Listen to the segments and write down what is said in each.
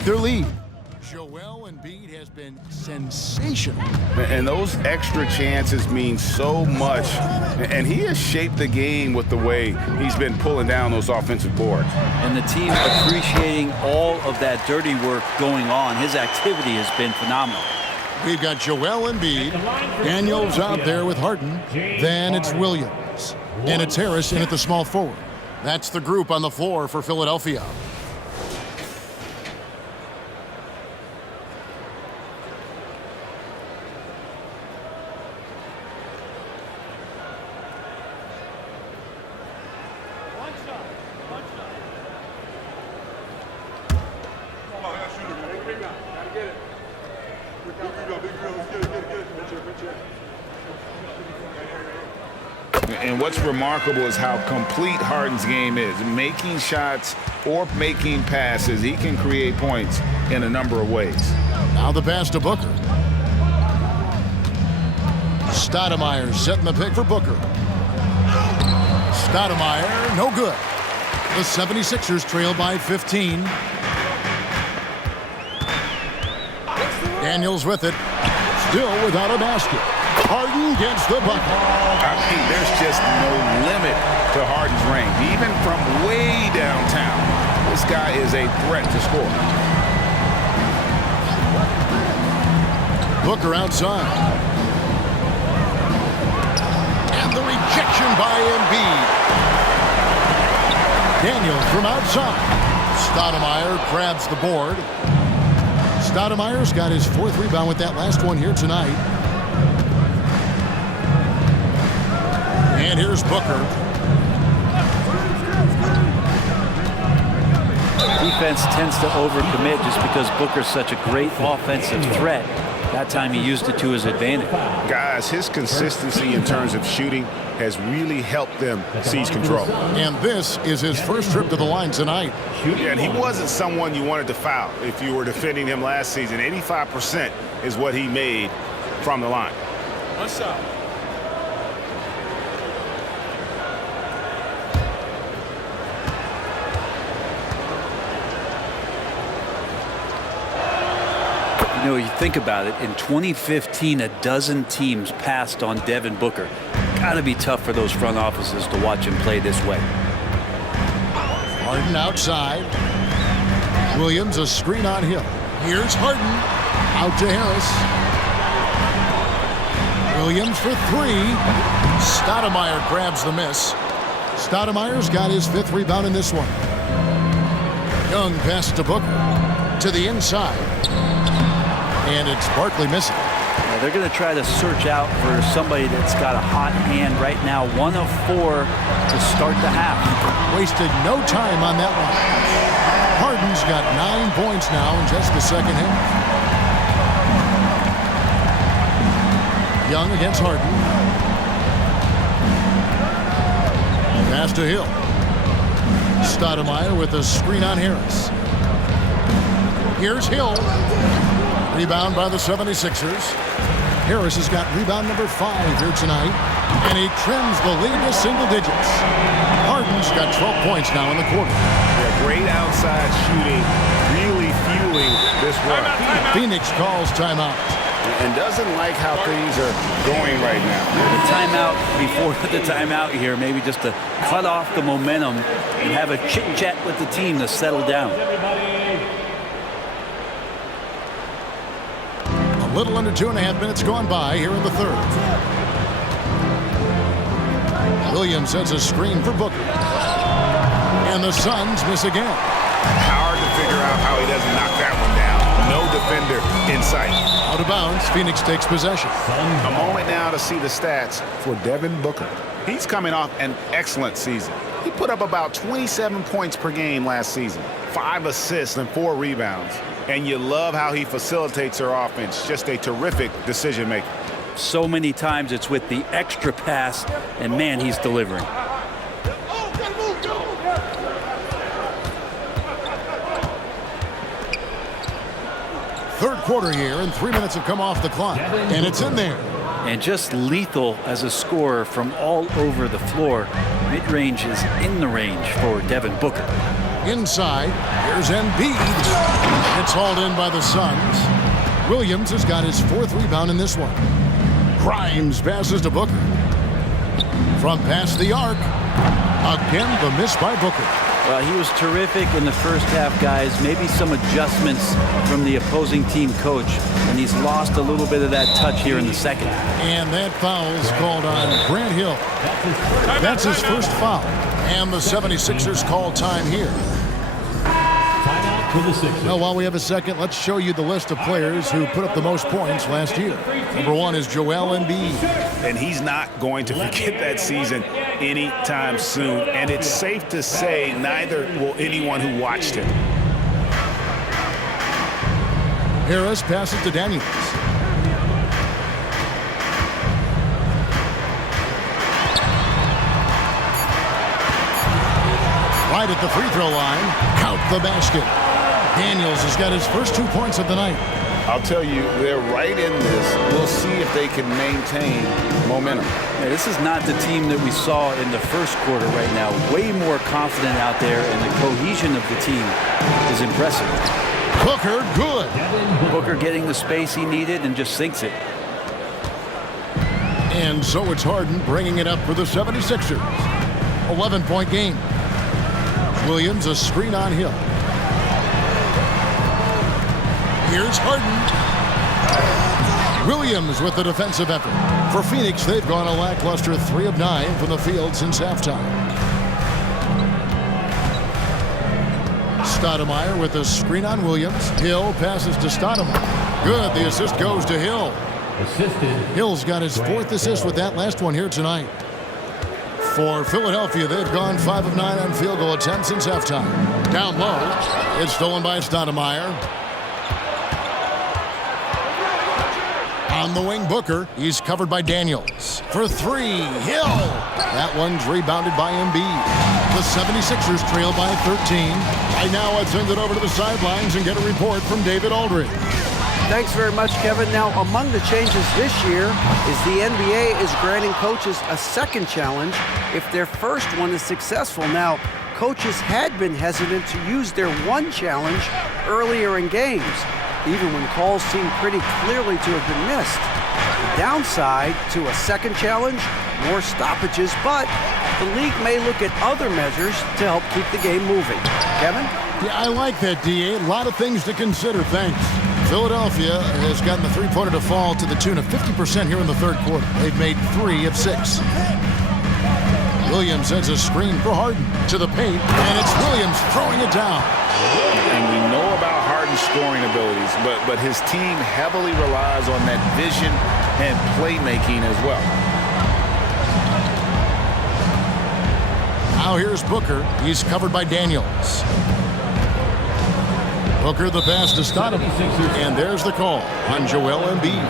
their lead. Joel Embiid has been sensational. And those extra chances mean so much. And he has shaped the game with the way he's been pulling down those offensive boards. And the team appreciating all of that dirty work going on. His activity has been phenomenal. We've got Joel Embiid. Daniels out there with Harden. Then it's Williams. And it's Harris in at the small forward. That's the group on the floor for Philadelphia. And what's remarkable is how complete Harden's game is. Making shots or making passes, he can create points in a number of ways. Now the pass to Booker. Stoudemire setting the pick for Booker. Stoudemire, no good. The 76ers trail by 15. Daniels with it. Still without a basket. Harden gets the bucket. I mean, there's just no limit to Harden's range. Even from way downtown, this guy is a threat to score. Booker outside. And the rejection by Embiid. Daniels from outside. Stoudemire grabs the board. Stoudemire's got his 4th rebound with that last one here tonight. And here's Booker. Defense tends to overcommit just because Booker's such a great offensive threat. That time he used it to his advantage. Guys, his consistency in terms of shooting has really helped them seize control. And this is his first trip to the line tonight. Yeah, and he wasn't someone you wanted to foul if you were defending him last season. 85% is what he made from the line. What's up? You know, you think about it, in 2015, a dozen teams passed on Devin Booker. Gotta be tough for those front offices to watch him play this way. Harden outside. Williams a screen on Hill. Here's Harden. Out to Harris. Williams for 3. Stoudemire grabs the miss. Stoudemire's got his 5th rebound in this one. Young pass to Booker. To the inside. And it's Barkley missing. Yeah, they're going to try to search out for somebody that's got a hot hand right now. 1 of 4 to start the half. Wasted no time on that one. Harden's got 9 points now in just the second half. Young against Harden. Pass to Hill. Stoudemire with a screen on Harris. Here's Hill. Rebound by the 76ers. Harris has got rebound number 5 here tonight, and he trims the lead to single digits. Harden's got 12 points now in the quarter. Yeah, great outside shooting, really fueling this run. Phoenix calls timeout. And doesn't like how things are going right now. The timeout before the timeout here, maybe just to cut off the momentum and have a chit-chat with the team to settle down. A little under 2.5 minutes gone by here in the 3rd. Williams sets a screen for Booker. And the Suns miss again. Hard to figure out how he doesn't knock that one down. No defender in sight. Out of bounds, Phoenix takes possession. A moment now to see the stats for Devin Booker. He's coming off an excellent season. He put up about 27 points per game last season, 5 assists and 4 rebounds. And you love how he facilitates their offense. Just a terrific decision maker. So many times it's with the extra pass, and man, he's delivering. Third quarter here, and 3 minutes have come off the clock. And it's in there. And just lethal as a scorer from all over the floor. Mid-range is in the range for Devin Booker. Inside, here's Embiid. It's hauled in by the Suns. Williams has got his 4th rebound in this one. Grimes passes to Booker. From past the arc. Again, the miss by Booker. Well, he was terrific in the first half, guys. Maybe some adjustments from the opposing team coach, and he's lost a little bit of that touch here in the second. And that foul is called on Grant Hill. That's his first foul. And the 76ers call time here. Well, while we have a second, let's show you the list of players who put up the most points last year. Number 1 is Joel Embiid. And he's not going to forget that season anytime soon. And it's safe to say neither will anyone who watched him. Harris passes to Daniels. Right at the free throw line. Count the basket. Daniels has got his first 2 points of the night. I'll tell you, they're right in this. We'll see if they can maintain momentum. Yeah, this is not the team that we saw in the first quarter right now. Way more confident out there, and the cohesion of the team is impressive. Booker, good. Booker getting the space he needed and just sinks it. And so it's Harden bringing it up for the 76ers. 11-point game. Williams, a screen on Hill. Here's Harden. Williams with the defensive effort. For Phoenix, they've gone a lackluster 3 of 9 from the field since halftime. Stoudemire with the screen on Williams. Hill passes to Stoudemire. Good. The assist goes to Hill. Hill's got his 4th assist with that last one here tonight. For Philadelphia, they've gone 5 of 9 on field goal attempts since halftime. Down low. It's stolen by Stoudemire. On the wing, Booker. He's covered by Daniels. For 3, Hill. That one's rebounded by Embiid. The 76ers trail by 13. Right now, let's send it over to the sidelines and get a report from David Aldridge. Thanks very much, Kevin. Now, among the changes this year is the NBA is granting coaches a second challenge if their first one is successful. Now, coaches had been hesitant to use their one challenge earlier in games, even when calls seemed pretty clearly to have been missed. The downside to a second challenge, more stoppages, but the league may look at other measures to help keep the game moving. Kevin? Yeah, I like that, D.A. A lot of things to consider. Thanks. Philadelphia has gotten the three-pointer to fall to the tune of 50% here in the third quarter. They've made 3 of 6. Williams sends a screen for Harden to the paint, and it's Williams throwing it down. And we know about Harden's scoring abilities, but his team heavily relies on that vision and playmaking as well. Now here's Booker. He's covered by Daniels. Booker the pass to Stoudemire. And there's the call on Joel Embiid.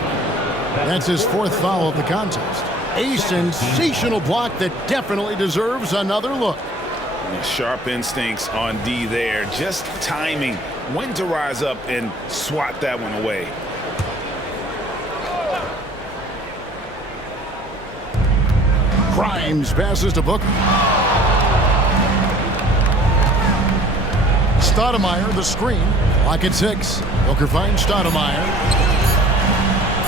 That's his 4th foul of the contest. A sensational block that definitely deserves another look. Sharp instincts on D there. Just timing when to rise up and swat that one away. Grimes passes to Booker. Stoudemire, the screen. Lock at 6. Booker finds Stoudemire.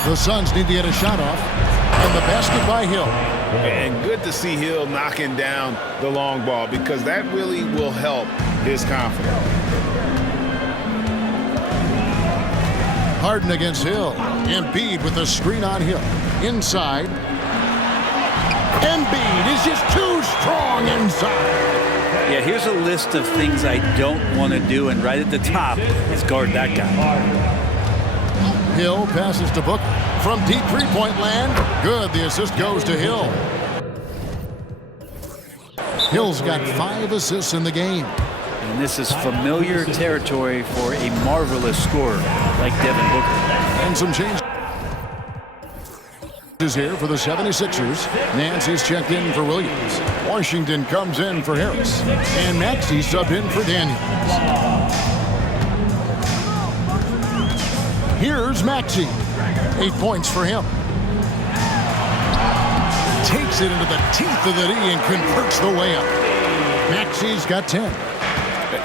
The Suns need to get a shot off. And the basket by Hill. And good to see Hill knocking down the long ball because that really will help his confidence. Harden against Hill. Embiid with the screen on Hill. Inside. Embiid is just too strong inside. Yeah, here's a list of things I don't want to do, and right at the top is guard that guy. Hill passes to Booker. From deep three-point land. Good. The assist goes to Hill. Hill's got 5 assists in the game. And this is familiar territory for a marvelous scorer like Devin Booker. And some changes here for the 76ers. Nancy's checked in for Williams. Washington comes in for Harris. And Maxey subbed in for Daniels. Here's Maxey. 8 points for him. Takes it into the teeth of the D and converts the layup. Maxey's got 10.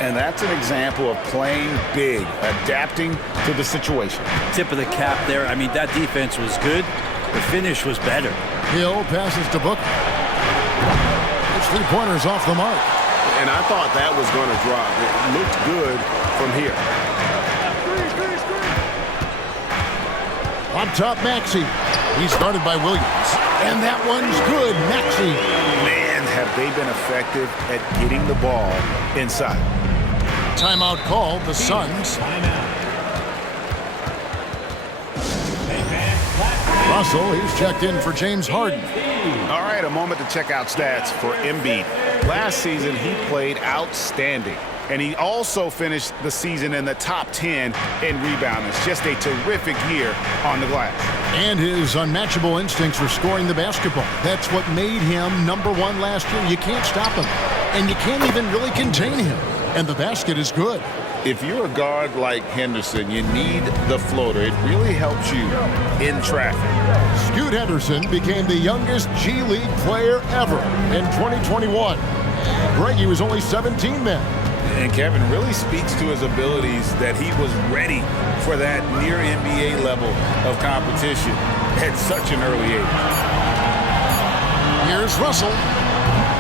And that's an example of playing big, adapting to the situation. Tip of the cap there. I mean, that defense was good. The finish was better. Hill passes to Booker. It's 3-pointers off the mark. And I thought that was going to drop. It looked good from here. On top, Maxey. He's guarded by Williams. And that one's good. Maxey. Man, have they been effective at getting the ball inside. Timeout called, the Suns. Russell, he's checked in for James Harden. All right, a moment to check out stats for Embiid. Last season, he played outstanding. And he also finished the season in the top 10 in rebounding. It's just a terrific year on the glass. And his unmatchable instincts for scoring the basketball. That's what made him #1 last year. You can't stop him. And you can't even really contain him. And the basket is good. If you're a guard like Henderson, you need the floater. It really helps you in traffic. Scoot Henderson became the youngest G League player ever in 2021. Greggy was only 17 then. And Kevin really speaks to his abilities that he was ready for that near NBA level of competition at such an early age. Here's Russell.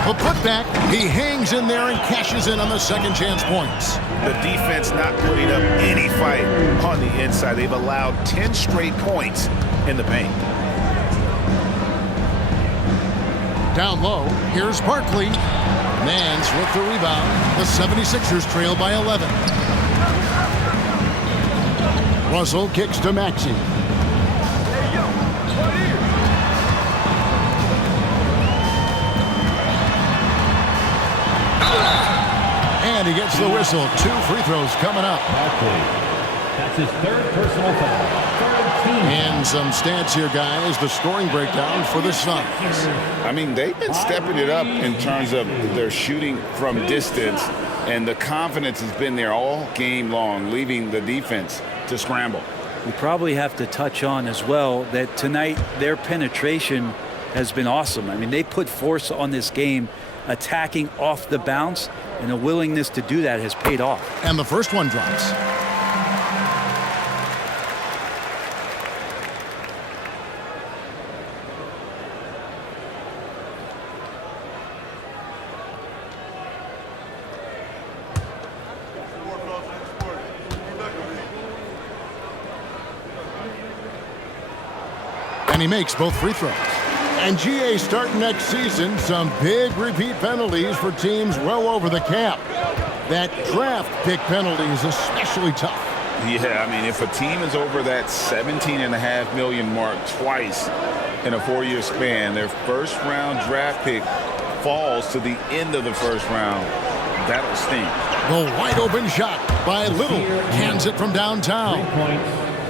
A putback. He hangs in there and cashes in on the second chance points. The defense not putting up any fight on the inside. They've allowed 10 straight points in the paint. Down low, here's Barkley. Nance with the rebound. The 76ers trail by 11. Russell kicks to Maxey. And he gets the whistle. 2 free throws coming up. That's his 3rd personal foul. And some stats here, guys. The scoring breakdown for the Suns. I mean, they've been stepping it up in terms of their shooting from distance, and the confidence has been there all game long, leaving the defense to scramble. We probably have to touch on as well that tonight their penetration has been awesome. I mean, they put force on this game, attacking off the bounce, and the willingness to do that has paid off. And the first one drops. And he makes both free throws. And GA starting next season, some big repeat penalties for teams well over the cap. That draft pick penalty is especially tough. Yeah, I mean, if a team is over that $17.5 million mark twice in a 4-year span, their first-round draft pick falls to the end of the first round. That'll sting. The wide-open shot by Little. Cans it from downtown.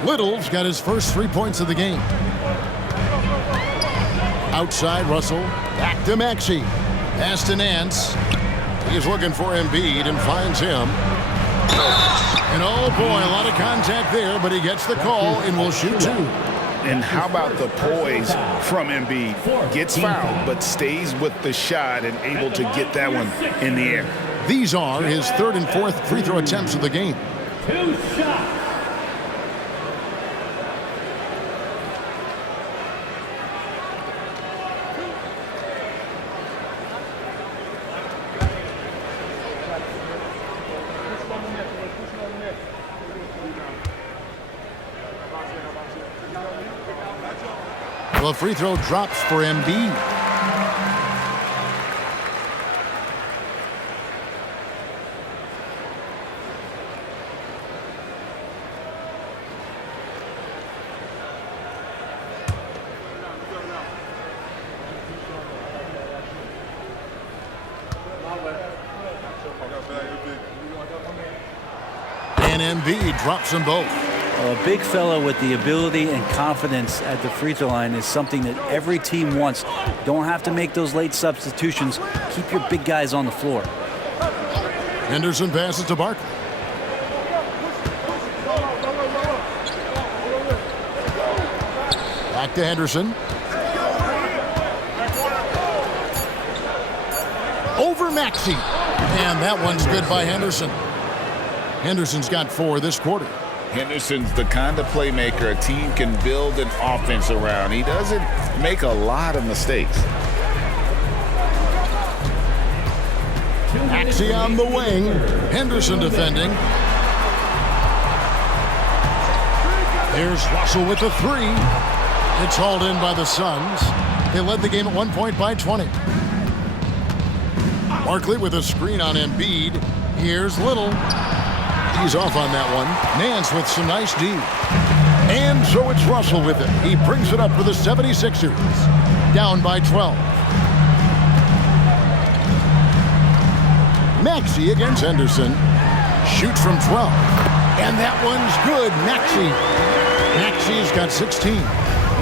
Little's got his first 3 points of the game. Outside, Russell. Back to Maxey. Pass to Nance. He's looking for Embiid and finds him. And oh boy, a lot of contact there, but he gets the call and will shoot 2. And how about the poise from Embiid? Gets fouled, but stays with the shot and able to get that one in the air. These are his 3rd and 4th free throw attempts of the game. 2 shots. Well, free throw drops for Embiid. And Embiid drops them both. Well, a big fella with the ability and confidence at the free throw line is something that every team wants. Don't have to make those late substitutions. Keep your big guys on the floor. Henderson passes to Barkley. Back to Henderson. Over Maxey. And that one's good by Henderson. Henderson's got 4 this quarter. Henderson's the kind of playmaker a team can build an offense around. He doesn't make a lot of mistakes. Maxey on the wing. Henderson defending. Here's Russell with the 3. It's hauled in by the Suns. They led the game at 1 point by 20. Barkley with a screen on Embiid. Here's Little. He's off on that one. Nance with some nice D. And so it's Russell with it. He brings it up for the 76ers. Down by 12. Maxey against Henderson. Shoots from 12. And that one's good. Maxey's got 16.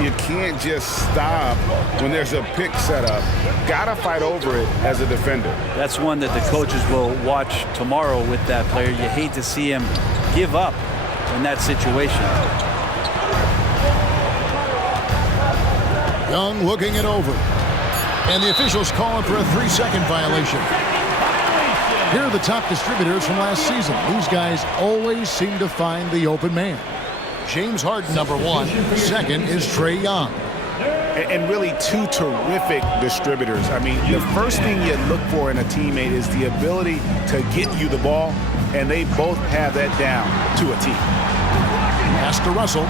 You can't just stop when there's a pick set up. Gotta fight over it as a defender. That's one that the coaches will watch tomorrow with that player. You hate to see him give up in that situation. Young looking it over. And the officials calling for a 3-second violation. Here are the top distributors from last season. These guys always seem to find the open man. James Harden, number 1. Second is Trae Young. And really 2 terrific distributors. I mean, the first thing you look for in a teammate is the ability to get you the ball, and they both have that down to a T. Pass to Russell.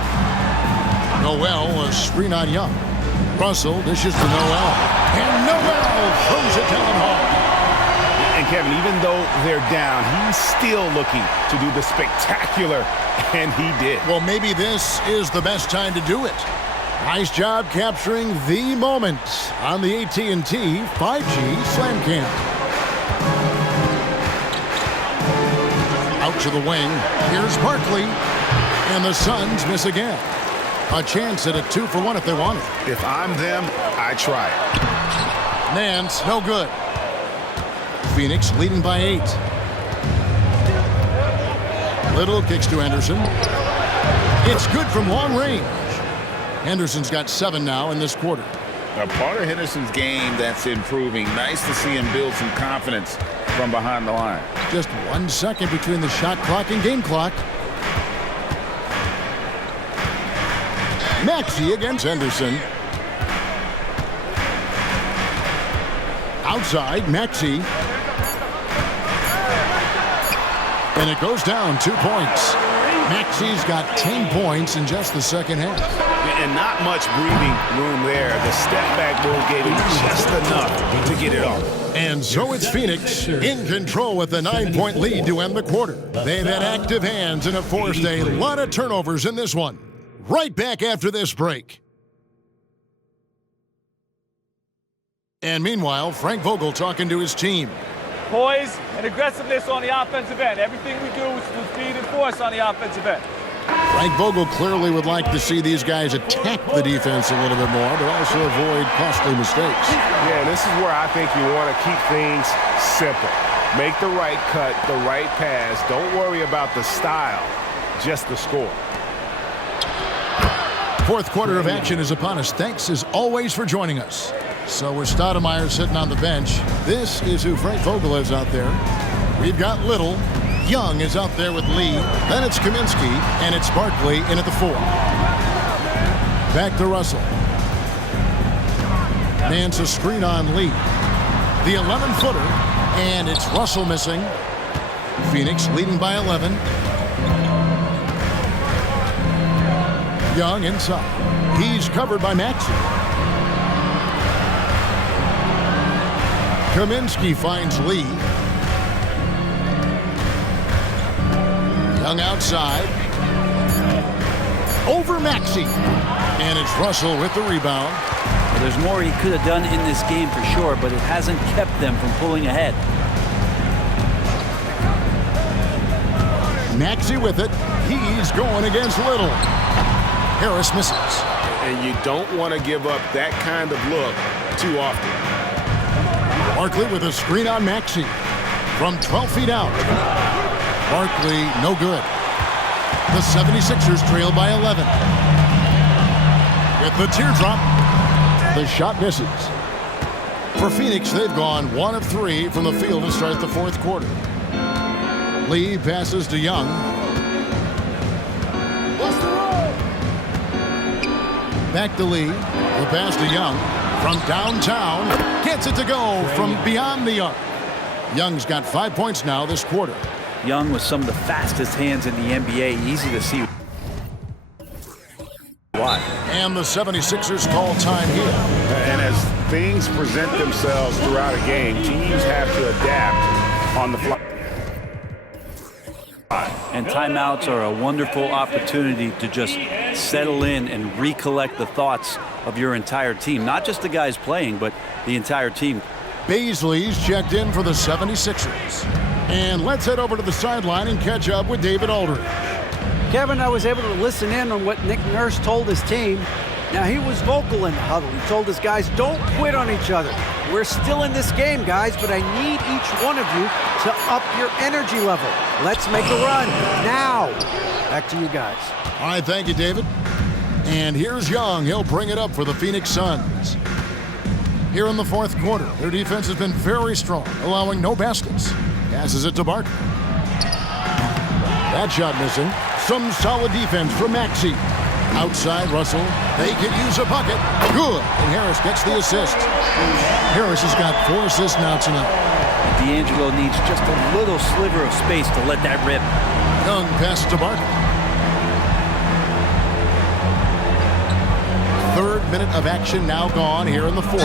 Noel, a screen on Young. Russell dishes to Noel. And Noel throws it down hard. And Kevin, even though they're down, he's still looking to do the spectacular, and he did. Well, maybe this is the best time to do it. Nice job capturing the moment on the AT&T 5G Slam Cam. Out to the wing. Here's Barkley. And the Suns miss again. A chance at a 2-for-1 if they want it. If I'm them, I try it. Nance, no good. Phoenix leading by 8. Little kicks to Henderson. It's good from long range. Henderson's got 7 now in this quarter. A part of Henderson's game that's improving. Nice to see him build some confidence from behind the line. Just 1 second between the shot clock and game clock. Maxey against Henderson. Outside, Maxey. And it goes down 2 points. Maxey's got 10 points in just the second half. And not much breathing room there. The step back move gave him just enough to get it off. And so it's Phoenix in control with a 9-point lead to end the quarter. They've had active hands and have forced a lot of turnovers in this one. Right back after this break. And meanwhile, Frank Vogel talking to his team. Poise and aggressiveness on the offensive end. Everything we do is with speed and force on the offensive end. Frank Vogel clearly would like to see these guys attack the defense a little bit more, but also avoid costly mistakes. Yeah, and this is where I think you want to keep things simple. Make the right cut, the right pass. Don't worry about the style, just the score. Fourth quarter of action is upon us. Thanks as always for joining us. So with Stoudemire sitting on the bench, this is who Frank Vogel is out there. We've got Little. Young is out there with Lee. Then it's Kaminsky, and it's Barkley in at the 4. Back to Russell. Nance a screen on Lee. The 11-footer, and it's Russell missing. Phoenix leading by 11. Young inside. He's covered by Maxey. Kaminsky finds Lee. Young outside. Over Maxey. And it's Russell with the rebound. Well, there's more he could have done in this game for sure, but it hasn't kept them from pulling ahead. Maxey with it. He's going against Little. Harris misses. And you don't want to give up that kind of look too often. Barkley with a screen on Maxey. From 12 feet out. Barkley, no good. The 76ers trail by 11. With the teardrop, the shot misses. For Phoenix, they've gone 1 of 3 from the field to start the fourth quarter. Lee passes to Young. Back to Lee. The pass to Young from downtown. Gets it to go from beyond the arc. Young's got 5 points now this quarter. Young with some of the fastest hands in the NBA. Easy to see why. And the 76ers call time here. And as things present themselves throughout a game, teams have to adapt on the fly. And timeouts are a wonderful opportunity to just settle in and recollect the thoughts of your entire team. Not just the guys playing, but the entire team. Baisley's checked in for the 76ers. And let's head over to the sideline and catch up with David Aldridge. Kevin, I was able to listen in on what Nick Nurse told his team. Now, he was vocal in the huddle. He told his guys, don't quit on each other. We're still in this game, guys, but I need each one of you to up your energy level. Let's make a run now. Back to you guys. All right, thank you, David. And here's Young. He'll bring it up for the Phoenix Suns. Here in the fourth quarter, their defense has been very strong, allowing no baskets. Passes it to Barkley. That shot missing. Some solid defense from Maxey. Outside Russell. They could use a bucket. Good. And Harris gets the assist. Harris has got 4 assists now tonight. D'Angelo needs just a little sliver of space to let that rip. Young passes to Barkley. 3rd minute of action now gone here in the 4th.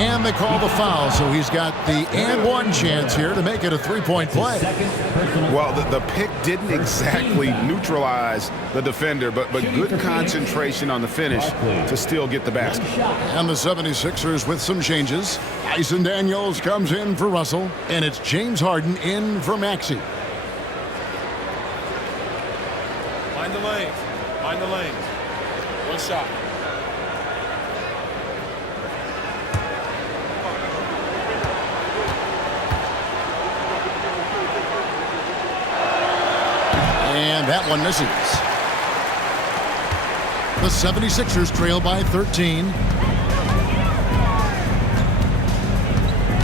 And they call the foul, so he's got the and one chance here to make it a 3-point play. Well, the pick didn't exactly neutralize the defender, but good concentration on the finish to still get the basket. And the 76ers with some changes. Dyson Daniels comes in for Russell, and it's James Harden in for Maxey. Find the lanes. Find the lanes. One shot. And that one misses. The 76ers trail by 13.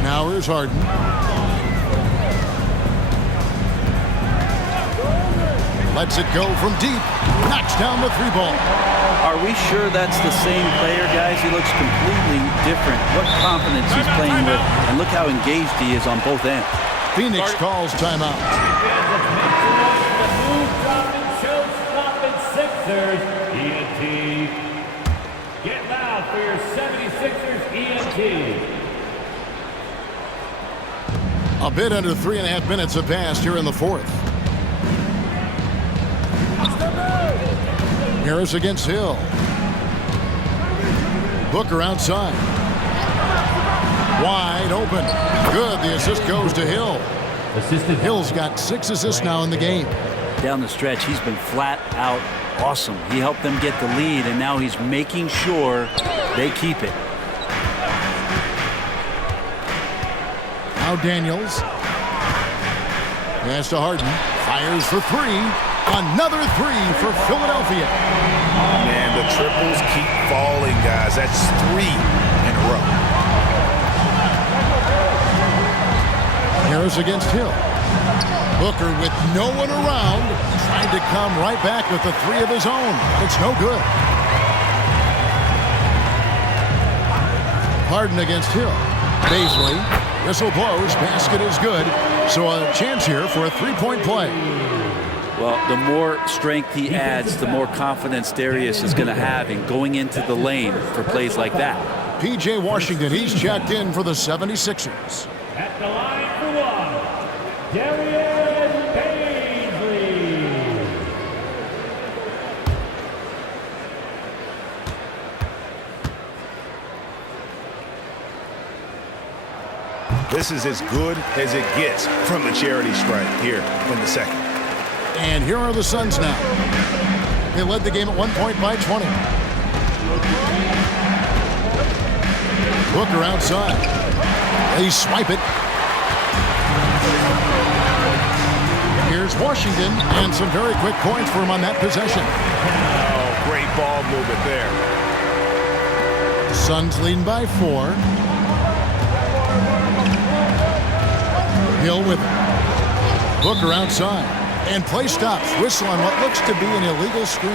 Now here's Harden. Lets it go from deep. Knocks down the 3-ball. Are we sure that's the same player, guys? He looks completely different. What confidence he's playing with, and look how engaged he is on both ends. Phoenix calls timeout. Sixers, ENT. Get loud for your 76ers ENT. A bit under 3.5 minutes have passed here in the 4th. Harris against Hill. Booker outside. Wide open. Good. The assist goes to Hill. Hill's got 6 assists now in the game. Down the stretch, he's been flat out awesome. He helped them get the lead, and now he's making sure they keep it. Now Daniels. Pass to Harden. Fires for 3. Another 3 for Philadelphia. Man, the triples keep falling, guys. That's 3 in a row. Harris against Hill. Booker with no one around, trying to come right back with the 3 of his own. It's no good. Harden against Hill. Baisley. Whistle blows. Basket is good. So a chance here for a 3-point play. Well, the more strength he adds, the more confidence Darius is going to have in going into the lane for plays like that. P.J. Washington, he's checked in for the 76ers. At the line for 1, Darius Baisley. This is as good as it gets from the charity stripe here in the second. And here are the Suns now. They led the game at 1 point by 20. Booker outside. They swipe it. Here's Washington, and some very quick points for him on that possession. Oh, great ball movement there. Suns leading by 4. Hill with it. Booker outside. And play stops. Whistle on what looks to be an illegal screen.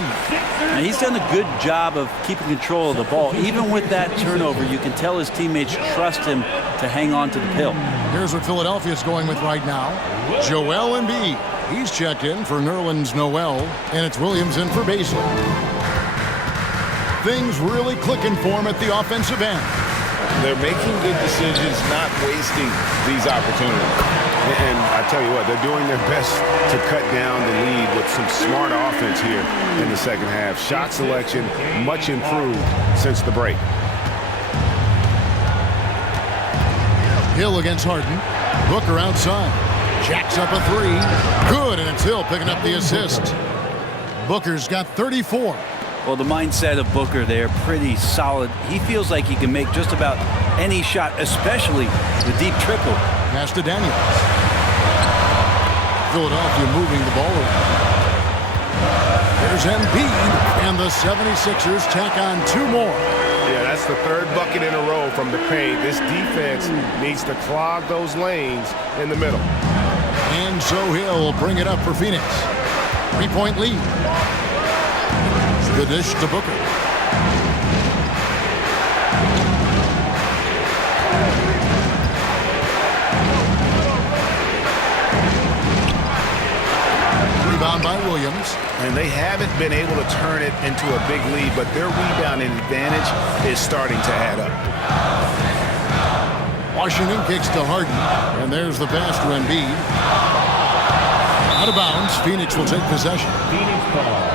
And he's done a good job of keeping control of the ball. Even with that turnover, you can tell his teammates trust him to hang on to the pill. Here's what Philadelphia's going with right now. Joel Embiid. He's checked in for Nerlens Noel, and it's Williams in for Basil. Things really clicking for him at the offensive end. They're making good decisions, not wasting these opportunities. And I tell you what, they're doing their best to cut down the lead with some smart offense here in the second half. Shot selection much improved since the break. Hill against Harden. Booker outside. Jacks up a three. Good, and it's Hill picking up the assist. Booker's got 34. Well, the mindset of Booker there, pretty solid. He feels like he can make just about any shot, especially the deep triple. Pass to Daniels. Philadelphia moving the ball around. There's Embiid, and the 76ers tack on 2 more. Yeah, that's the 3rd bucket in a row from the paint. This defense needs to clog those lanes in the middle. And so Hill will bring it up for Phoenix. 3-point lead. The dish to Booker. Rebound by Williams. And they haven't been able to turn it into a big lead, but their rebounding advantage is starting to add up. Washington kicks to Harden. And there's the pass to Embiid. Out of bounds. Phoenix will take possession. Phoenix ball.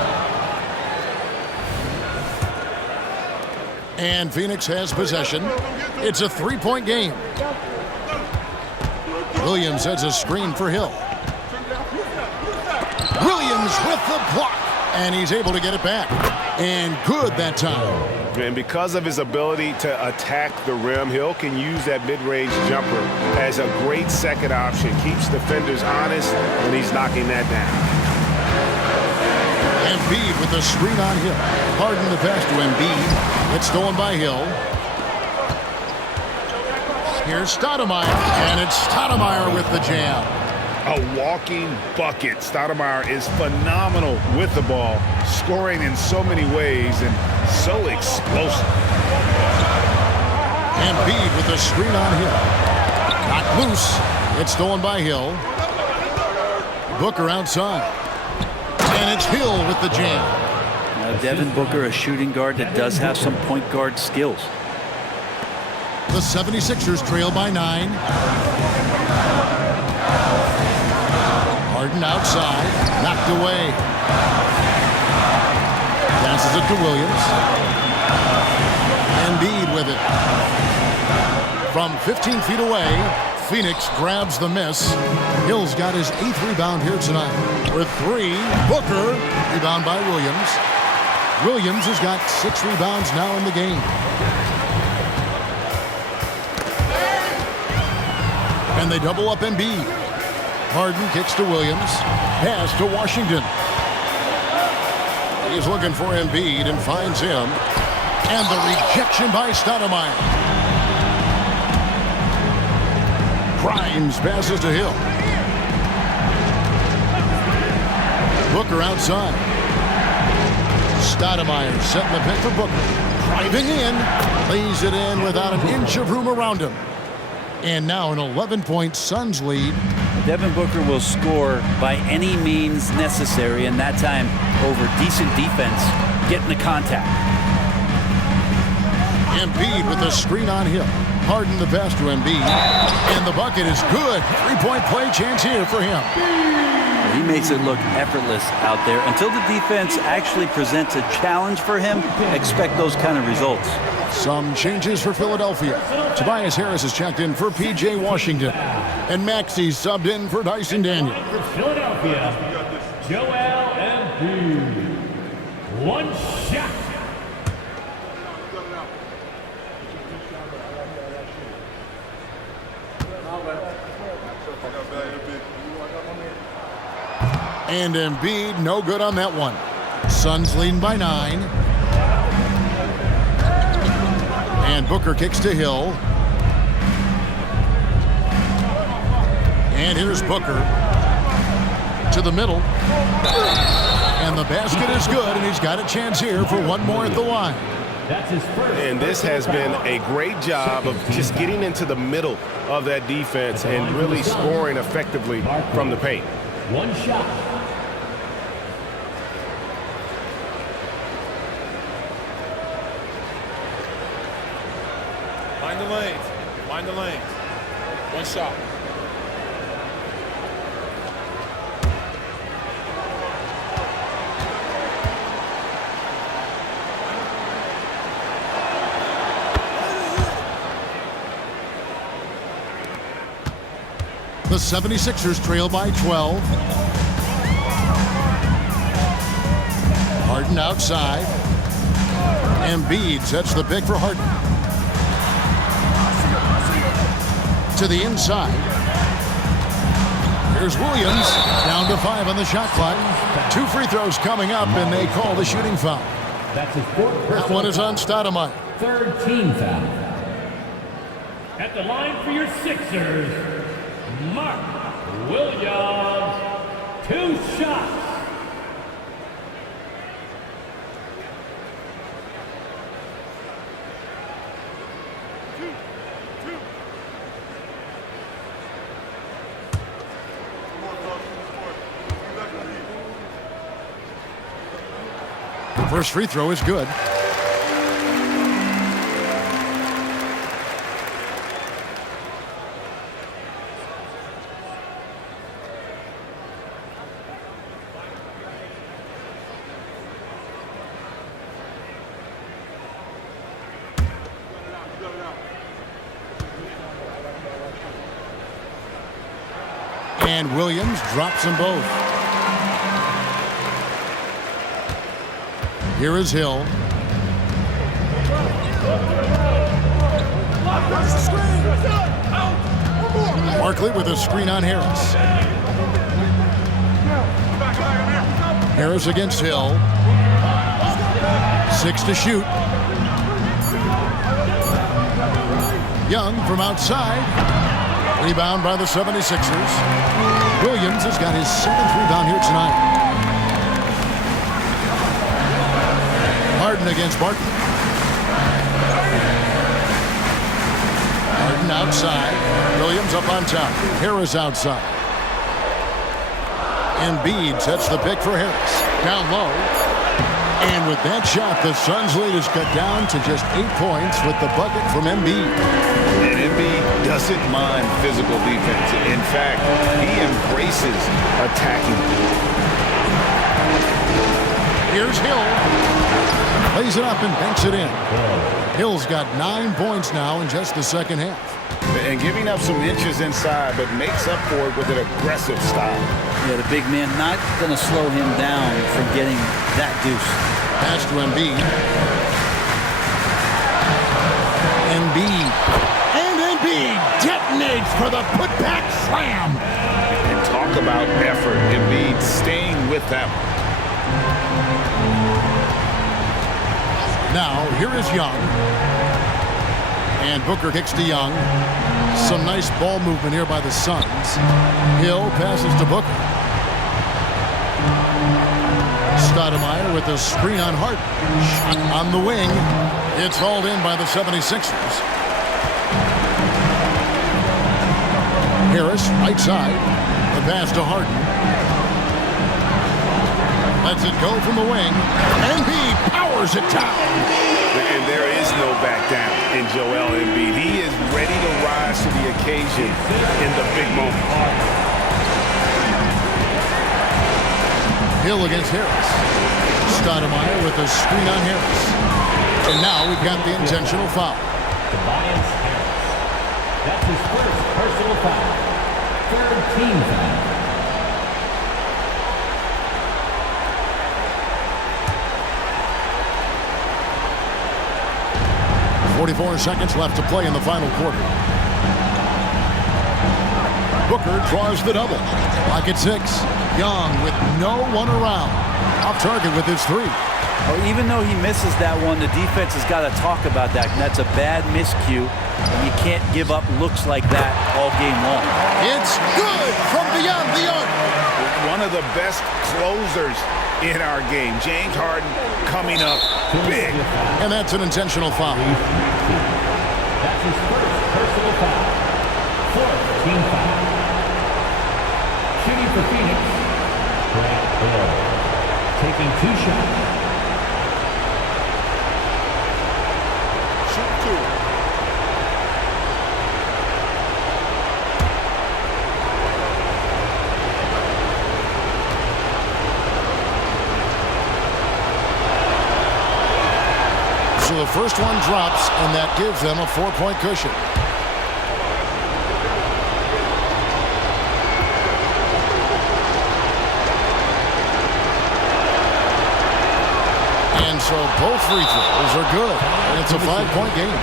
And Phoenix has possession. It's a 3-point game. Williams sets a screen for Hill. Williams with the block. And he's able to get it back. And good that time. And because of his ability to attack the rim, Hill can use that mid-range jumper as a great second option. Keeps defenders honest when he's knocking that down. Embiid with the screen on Hill. Harden the pass to Embiid. It's stolen by Hill. Here's Stoudemire, and it's Stoudemire with the jam. A walking bucket. Stoudemire is phenomenal with the ball, scoring in so many ways and so explosive. Embiid with the screen on Hill. Knocked loose. It's stolen by Hill. Booker outside. And it's Hill with the jam. Now, Devin Booker, a shooting guard that does have some point guard skills. The 76ers trail by 9. Harden outside. Knocked away. Passes it to Williams. Embiid with it. From 15 feet away, Phoenix grabs the miss. Hill's got his 8th rebound here tonight. With 3, Booker, rebound by Williams. Williams has got 6 rebounds now in the game. And they double up Embiid. Harden kicks to Williams. Pass to Washington. He's looking for Embiid and finds him. And the rejection by Stoudemire. Grimes passes to Hill. Booker outside. Stoudemire setting the pick for Booker. Driving in. Lays it in without an inch of room around him. And now an 11-point Suns lead. Devin Booker will score by any means necessary, and that time over decent defense, getting the contact. Embiid with the screen on Hill. Harden the pass to Embiid. And the bucket is good. 3-point play chance here for him. He makes it look effortless out there. Until the defense actually presents a challenge for him, expect those kind of results. Some changes for Philadelphia. Tobias Harris is checked in for P.J. Washington. And Maxey subbed in for Dyson Daniel. For Philadelphia, Joel Embiid. 1 shot. And Embiid, no good on that one. Suns leading by 9. And Booker kicks to Hill. And here's Booker. To the middle. And the basket is good, and he's got a chance here for one more at the line. That's his first. And this has been a great job of just getting into the middle of that defense and really scoring effectively from the paint. One shot. Find the lanes. Find the lanes. One shot. The 76ers trail by 12. Harden outside. Embiid sets the pick for Harden. To the inside. Here's Williams. Down to 5 on the shot clock. 2 free throws coming up, and they call the shooting foul. That's his fourth personal. That one is on Stoudemire. Third team foul. At the line for your Sixers, Mark Williams. 2 shots. The first free throw is good. And Williams drops them both. Here is Hill. Barkley with a screen on Harris. Harris against Hill. 6 to shoot. Young from outside. Rebound by the 76ers. Williams has got his 7th rebound here tonight. Harden against Barkley. Harden outside. Williams up on top. Harris outside. Embiid sets the pick for Harris. Down low. And with that shot, the Suns' lead is cut down to just 8 points with the bucket from Embiid. And Embiid doesn't mind physical defense. In fact, he embraces attacking. Here's Hill. Lays it up and banks it in. Hill's got 9 points now in just the second half. And giving up some inches inside, but makes up for it with an aggressive style. Yeah, the big man not going to slow him down from getting that deuce. Pass to Embiid. Embiid. And Embiid detonates for the putback slam. And talk about effort. Embiid staying with them. Now, here is Young. And Booker kicks to Young. Some nice ball movement here by the Suns. Hill passes to Booker. Stoudemire with a screen on Harden. Shot on the wing. It's hauled in by the 76ers. Harris, right side. The pass to Harden. Lets it go from the wing. And he powers it down. And there is no back down in Joel Embiid. He is ready to rise to the occasion in the big moment. Hill against Harris. Stoudemire with a screen on Harris. And now we've got the intentional foul. Tobias Harris. That's his first personal foul. Third team foul. 44 seconds left to play in the final quarter. Booker draws the double. Clock at 6. Young with no one around. Off target with his 3. Oh, even though he misses that one, the defense has got to talk about that. And that's a bad miscue. And you can't give up looks like that all game long. It's good from beyond the arc. one of the best closers in our game. James Harden coming up big. And that's an intentional foul. That's his first personal foul. Fourth team foul. Shooting for Phoenix, Grant Hill. Taking 2 shots. Shoot 2. So the first one drops, and that gives them a 4-point cushion. And so both free throws are good, and it's a 5-point game.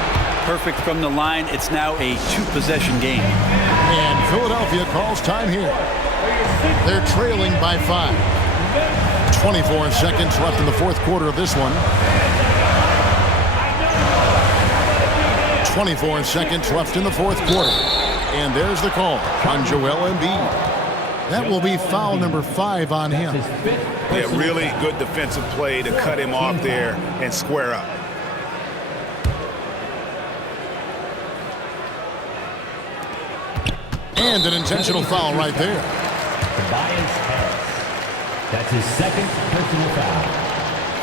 Perfect from the line. It's now a 2-possession game. And Philadelphia calls time here. They're trailing by 5. 24 seconds left in the fourth quarter of this one. 24 seconds left in the fourth quarter. And there's the call on Joel Embiid. That will be foul number 5 on him. Yeah, really good defensive play to cut him off there and square up. And an intentional foul right there. Tobias Harris. That's his second personal foul.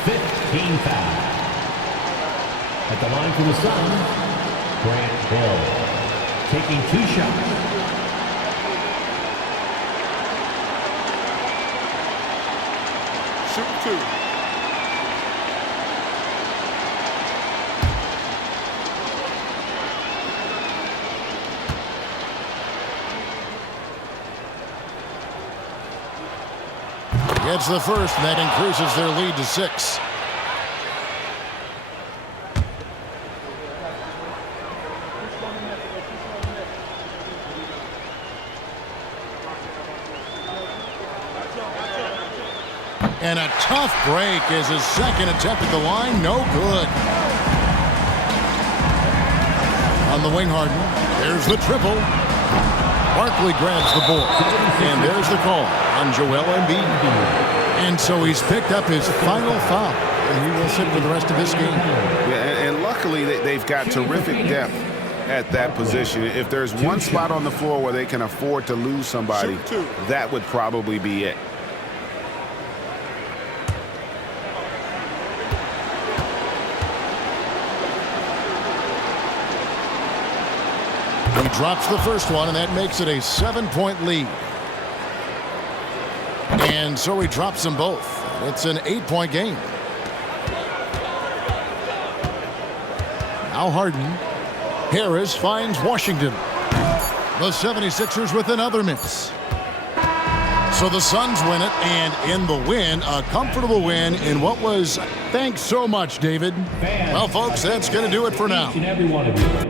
15 foul. At the line for the Suns, Grant Hill. Taking 2 shots. Shoot 2. Gets the first, and that increases their lead to 6. And a tough break is his second attempt at the line. No good. On the wing, Harden. There's the triple. Barkley grabs the board. And there's the call on Joel Embiid. And so he's picked up his final foul. And he will sit for the rest of this game. Yeah, and luckily they've got terrific depth at that position. If there's one spot on the floor where they can afford to lose somebody, that would probably be it. He drops the first one, and that makes it a 7-point lead. And so he drops them both. It's an 8-point game. Now Harden. Harris finds Washington. The 76ers with another miss. So the Suns win it, and in the win, a comfortable win in what was... Thanks so much, David. Well, folks, that's going to do it for now. Each and every one of you.